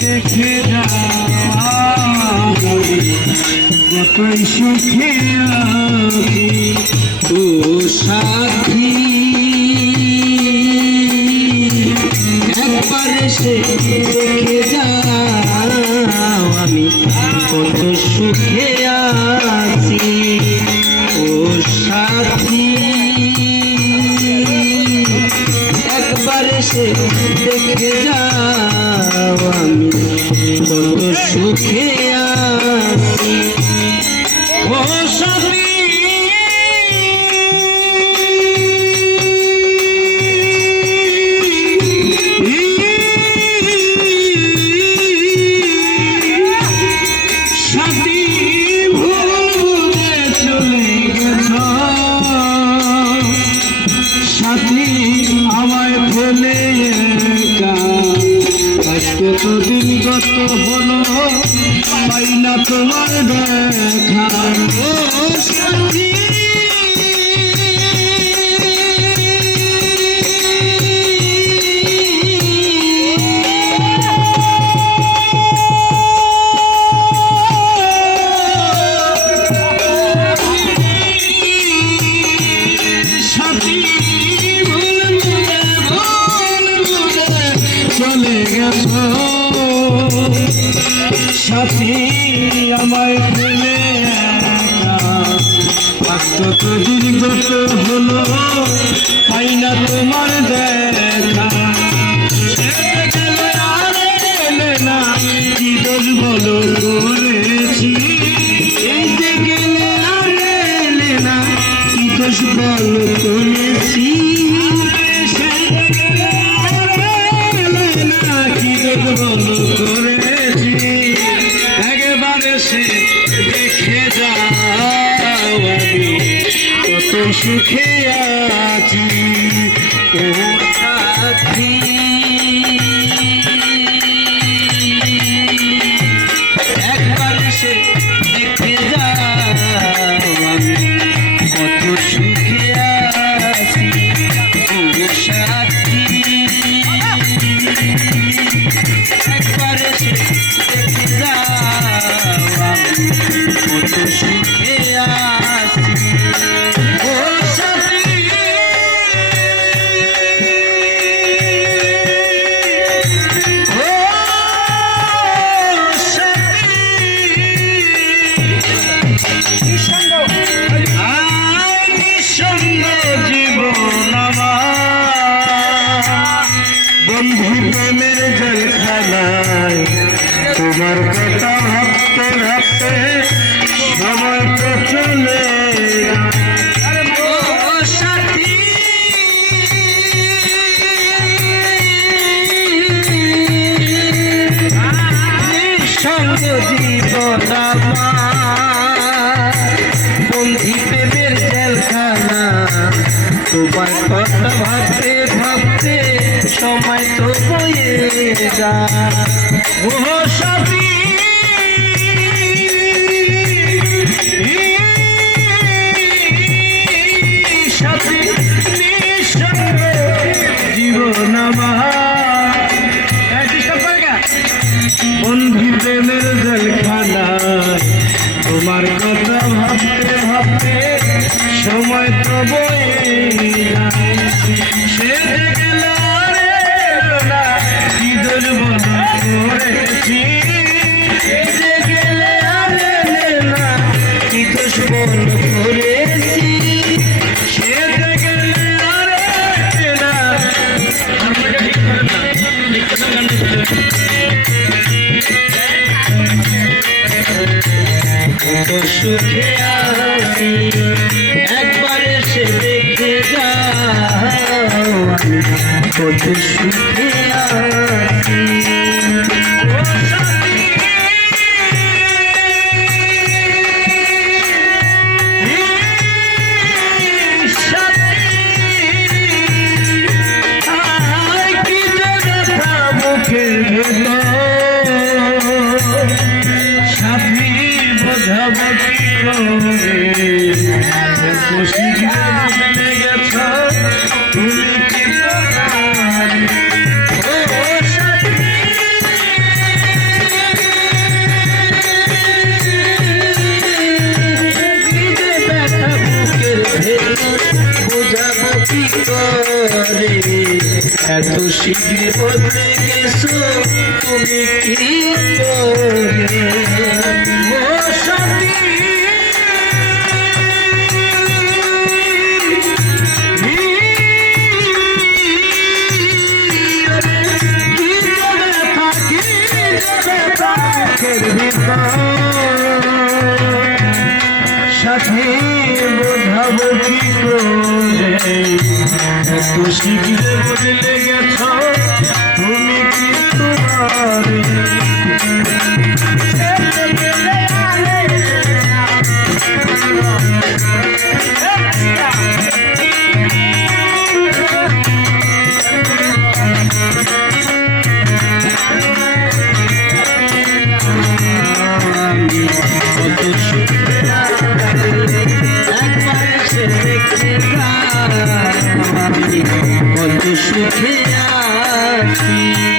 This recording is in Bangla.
দেখে কতই সুখে আছি ও সাথী একবার সে দেখে যাও আমি কত সুখে আছি ও সাথী একবার সে দেখে যাও আমি কত সুখে আছি ও সাথী কতদিন গত হলো পাই না তোমার দেখা ও সাথী চলে গেছো সাথী আমায় ফেলে কতদিন গত হলো পাই না তোমার দেখা না কি দোষ বলো করেছি এই যে গেলে আর এলে না কি দোষ বলো করেছি করেছি একেবারে সে দেখে যাও আমি কত সুখে আছি ও সাথী একবারে সে দেখে যাও আমি কত সুখে আছি ও সাথী একবারে সে দেখে যাও আমি কত সুখে আছি ও সাথী ও সাথী নিঃসঙ্গ জীবন আমার বন্ধু প্রেমের জলখানায় তোমার কথা ভাবতে ভাবতে সময় তো চলে ও সাথী নিঃসঙ্গ জীবন আমার বন্ধু প্রেমের জলখানা তোমার কথা ভাবতে ভাবতে সময় তো বয়ে যায় ও সাথী সাথী নিঃসঙ্গ জীবন আমার বন্ধু প্রেমের জলখানা তোমার কথা ভাবতে ভাবতে সময় তো বয়ে যায় সে গেল কি দোষ করেছি সে গেলে আর না কি দোষ করেছি সে গেলে আর না কত সুখে আছি একবারে সে দেখে যাও আমি কত সুখে আছি সাথী বোঝাবো কি করে গেছ তুমি কি এত শীঘ্র বদলে গেছো তুমি কি করে ও সাথী সাথে বোঝাবো কি করে এত শীঘ্র বদলে গেছ তুমি কি তোমার কত সুখে আছি